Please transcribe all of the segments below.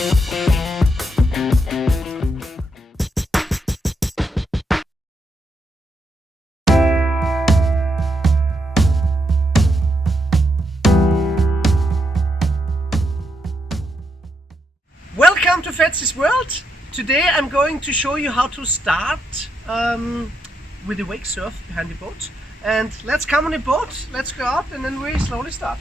Welcome to Fetzy's world. Today I'm going to show you how to start with the wake surf behind the boat. And let's come on the boat, let's go out and then we slowly start.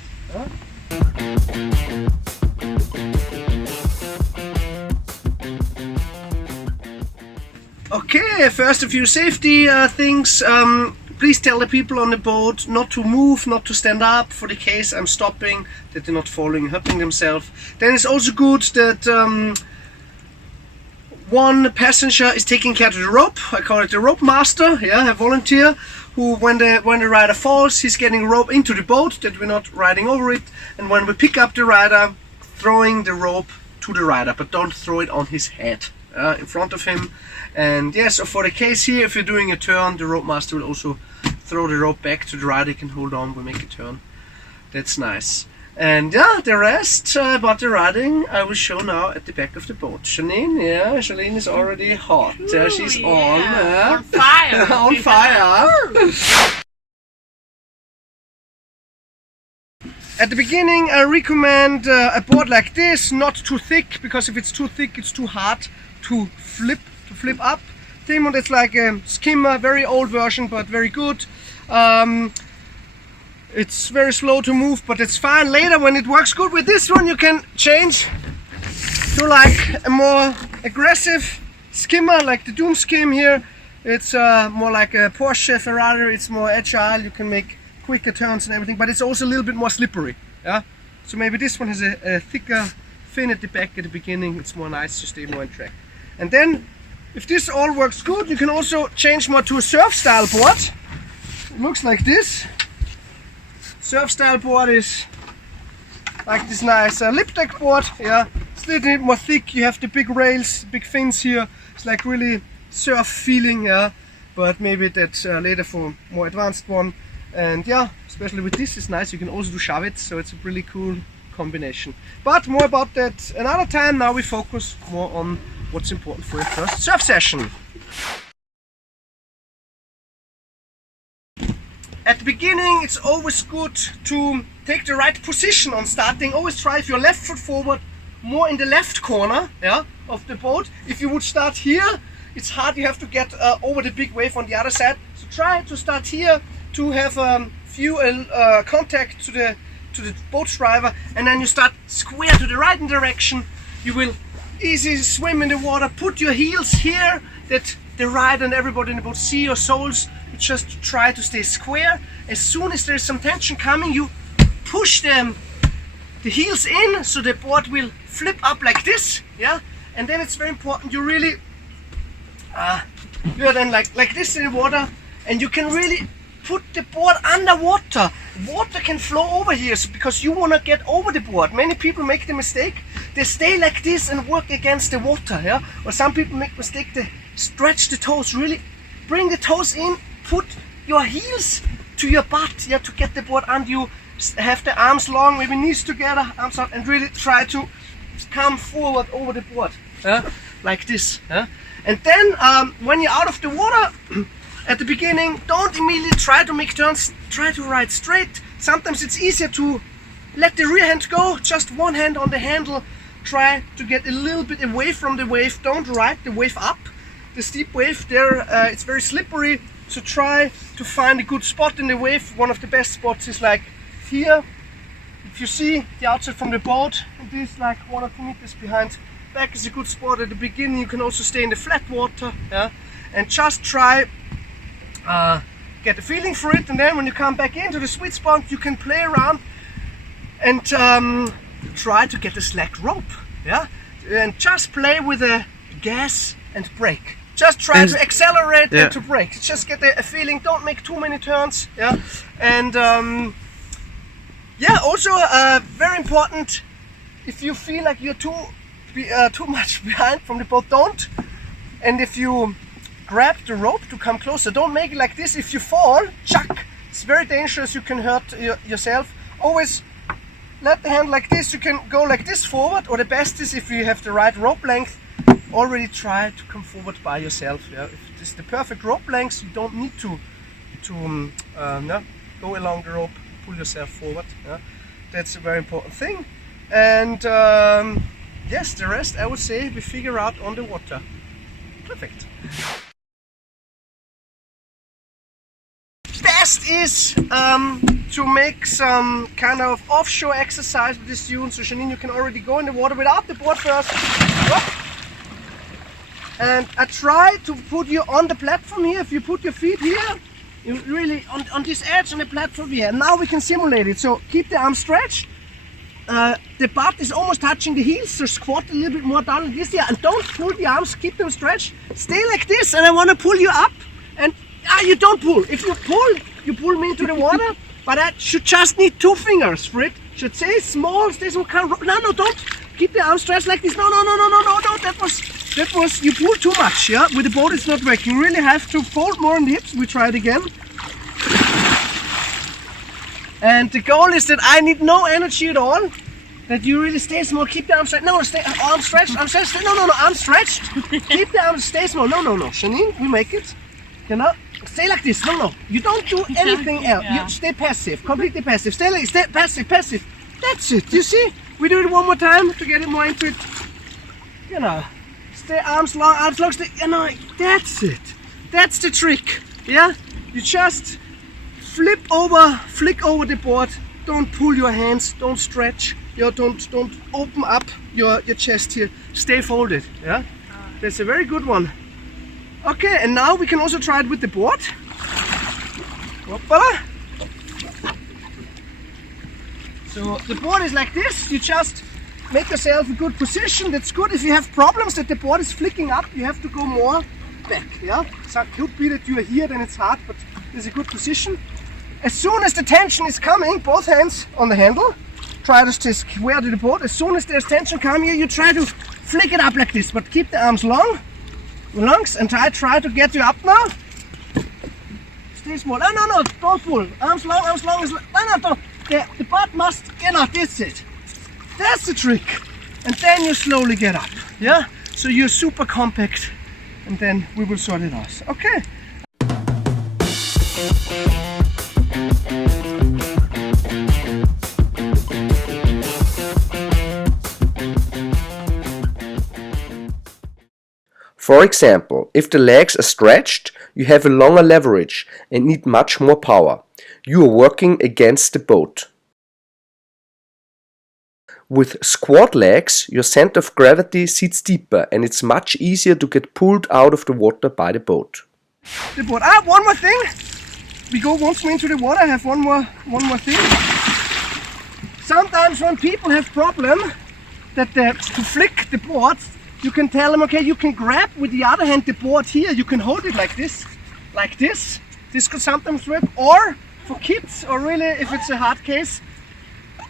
Okay, first a few safety things. Please tell the people on the boat not to move, not to stand up for the case I'm stopping, that they're not falling, hurting themselves. Then it's also good that one passenger is taking care of the rope. I call it the rope master, yeah, a volunteer who when the rider falls, he's getting rope into the boat, that we're not riding over it, and when we pick up the rider, throwing the rope to the rider, but don't throw it on his head in front of him. And yes, so for the case here, if you're doing a turn, the rope master will also throw the rope back to the rider, can hold on, we make a turn. That's nice. And yeah, the rest about the riding I will show now at the back of the boat. Janine, yeah, Janine is already hot. She's on fire. On fire. At the beginning I recommend a board like this, not too thick, because if it's too thick it's too hard to flip up. Timon, it's like a skimmer, very old version but very good. It's very slow to move, but it's fine. Later when it works good with this one, you can change to like a more aggressive skimmer, like the Doom Skim here. It's more like a Porsche, Ferrari, it's more agile, you can make quicker turns and everything, but it's also a little bit more slippery. Yeah. So maybe this one has a thicker fin at the back at the beginning, it's more nice to stay more on track. And then, if this all works good, you can also change more to a surf style board. It looks like this. Surf style board is like this nice lip deck board. Yeah, it's a little bit more thick. You have the big rails, big fins here. It's like really surf feeling. Yeah, but maybe that's later for more advanced one. And yeah, especially with this, it's nice. You can also do shove it, so it's a really cool combination. But more about that another time. Now we focus more on what's important for your first surf session. At the beginning it's always good to take the right position on starting. Always try if your left foot forward, more in the left corner, yeah, of the boat. If you would start here, it's hard, you have to get over the big wave on the other side. So try to start here to have few contact to the boat driver, and then you start square to the right direction. You will easy swim in the water, put your heels here that the rider and everybody in the boat see your soles. You just try to stay square. As soon as there's some tension coming, you push the heels in, so the board will flip up like this, yeah. And then it's very important you really you're then like this in the water, and you can really put the board underwater. Water can flow over here, so because you want to get over the board. Many people make the mistake, they stay like this and work against the water, yeah. Or some people make mistake, they stretch the toes, really bring the toes in, put your heels to your butt, yeah, to get the board under you. Have the arms long, maybe knees together, arms out, and really try to come forward over the board, yeah, like this, yeah. And then when you're out of the water, at the beginning, don't immediately try to make turns, try to ride straight. Sometimes it's easier to let the rear hand go, just one hand on the handle. Try to get a little bit away from the wave, don't ride the wave up. The steep wave there, it's very slippery, so try to find a good spot in the wave. One of the best spots is like here. If you see the outside from the boat, it is like 1 or 2 meters behind. Back is a good spot at the beginning. You can also stay in the flat water, yeah? And just try get a feeling for it, and then when you come back into the sweet spot, you can play around and try to get a slack rope, yeah, and just play with the gas and brake. Just try to accelerate and to brake. Just get a feeling. Don't make too many turns, yeah. And yeah, also very important, if you feel like you're too much behind from the boat, don't. And if you grab the rope to come closer, don't make it like this. If you fall, chuck. It's very dangerous, you can hurt yourself. Always let the hand like this. You can go like this forward, or the best is if you have the right rope length, already try to come forward by yourself. Yeah? If this is the perfect rope length, you don't need to go along the rope, pull yourself forward. Yeah? That's a very important thing. And yes, the rest I would say we figure out on the water. Perfect. Best is to make some kind of offshore exercise with this dune. So Janine, you can already go in the water without the board first. And I try to put you on the platform here. If you put your feet here, you really on this edge on the platform here. And now we can simulate it. So keep the arms stretched. The butt is almost touching the heels, so squat a little bit more down like this here, and don't pull the arms, keep them stretched. Stay like this, and I want to pull you up, and you don't pull. If you pull me into the water, but I should just need 2 fingers for it. Should stay small, stay small. No, don't. Keep the arms stretched like this. No. That was, you pull too much, yeah? With the boat it's not working. You really have to fold more on the hips. We try it again. And the goal is that I need no energy at all. That you really stay small. Keep the arms stretched. No, stay arms stretched. Arms stretched. No. Arms stretched. Keep the arms. Stay small. No. Janine, we make it. You know. Stay like this. No. You don't do anything else. Yeah. You stay passive. Completely passive. Stay passive. That's it. You see? We do it one more time to get it more into it. You know. Stay arms long. Stay. You know. That's it. That's the trick. Yeah. You just flick over the board. Don't pull your hands, don't stretch, don't open up your chest here. Stay folded. Yeah, that's a very good one. Okay, and now we can also try it with the board. Hoppala. So the board is like this. You just make yourself a good position. That's good. If you have problems that the board is flicking up, you have to go more back. Yeah, so it could be that you are here, then it's hard, but it's a good position. As soon as the tension is coming, both hands on the handle, try to stay square to the boat. As soon as there's tension coming here, you try to flick it up like this, but keep the arms long, and try to get you up now. Stay small. No, don't pull. Arms long. No, don't. The butt must, this is it. That's the trick. And then you slowly get up. Yeah? So you're super compact, and then we will sort it out. Okay. For example, if the legs are stretched, you have a longer leverage and need much more power. You are working against the boat. With squat legs, your center of gravity sits deeper and it's much easier to get pulled out of the water by the boat. The boat. One more thing. We go once more into the water. I have one more thing. Sometimes when people have problem that to flick the board, you can tell them, okay, you can grab with the other hand the board here. You can hold it like this. This could sometimes work. Or for kids, or really if it's a hard case,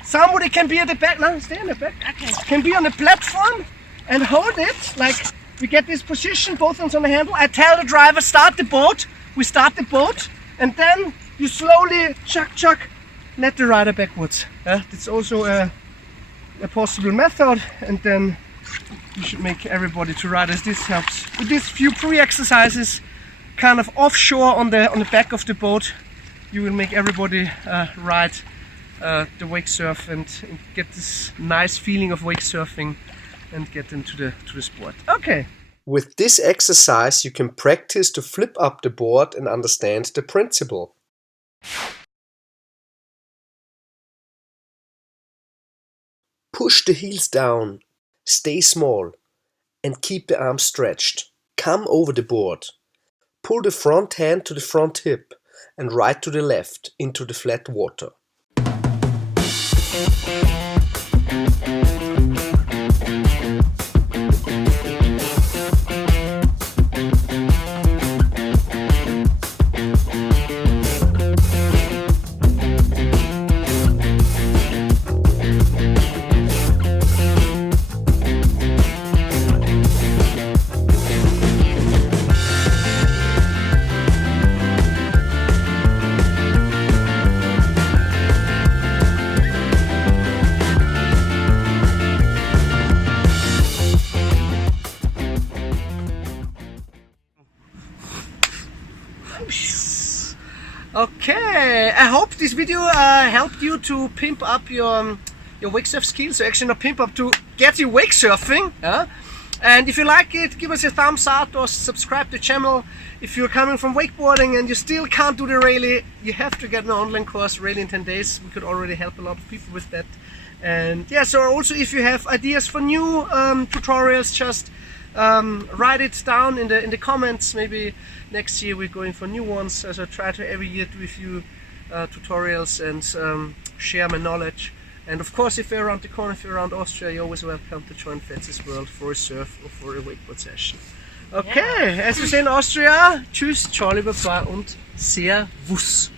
somebody can be at the back. No, stay in the back. Okay. Can be on the platform and hold it. Like we get this position, both hands on the handle. I tell the driver, start the boat. We start the boat, and then you slowly chuck, let the rider backwards. It's also a possible method, and then you should make everybody to ride as this helps. With these few pre-exercises, kind of offshore on the back of the boat, you will make everybody ride the wake surf and get this nice feeling of wake surfing and get into the sport. Okay. With this exercise you can practice to flip up the board and understand the principle. Push the heels down, stay small and keep the arms stretched. Come over the board. Pull the front hand to the front hip and right to the left into the flat water. Okay, I hope this video helped you to pimp up your wake surf skills. So actually not pimp up, to get you wake surfing. Yeah? And if you like it, give us a thumbs up or subscribe to the channel. If you're coming from wakeboarding and you still can't do the rally, you have to get an online course, Rally in 10 days. We could already help a lot of people with that. And yeah, so also if you have ideas for new tutorials, just write it down in the comments. Maybe next year we're going for new ones. So I try to every year do a few tutorials and share my knowledge. And of course, if you're around the corner, if you're around Austria, you're always welcome to join Fetzy's World for a surf or for a wakeboard session. Okay, yeah. As we say in Austria, tschüss, Charlie, Baba und Servus.